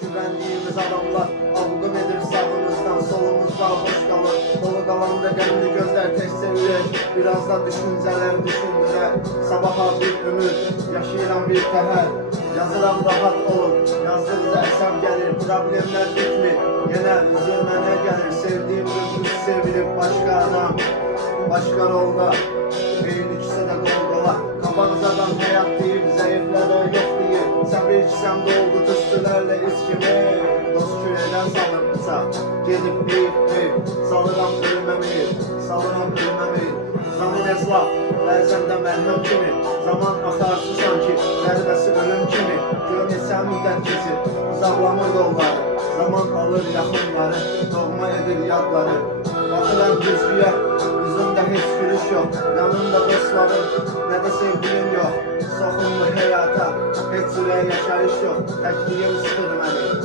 Güvendiğimiz adamlar avgın edir sağımızdan, solumuzdan boş kalır. Dolu kalan rəqəmli gözler tek sevilir. Biraz da düşünceler düşündürer. Sabaha bir ümit, yaşayıram bir təhər. Yazıram rahat olun, yazdıqca əsər gəlir. Problemler bitmir, yenə üzür mənə gəlir. Sevdiğim qız sevilib başqa adam, başqa rolda. Beyin ikisi de qol-qola. Qabanızadan həyat deyib, zəiflərə yox deyib. Səbir içsəm doldu tüstülərlə iz kimi. Dost kürədən salır bıçaq, gedib deyib salıram ölməmi, salıram ölməmi. Zaman əzlaq, bəzən də mərhəm kimi. Zaman axarsı sanki, zərbəsi ölüm kimi. Gör neçə müddət keçir, uzaqlamır yolları. Zaman alır yaxınları, doğma edir yadları. Baxıram güzgüyə, üzümdə heç gülüş yox. Yanımda dostlarım, nə də sevgiyim yox. Soxulmur həyata, heç ürək yaşayış yox. Təkliyim sıxır məni.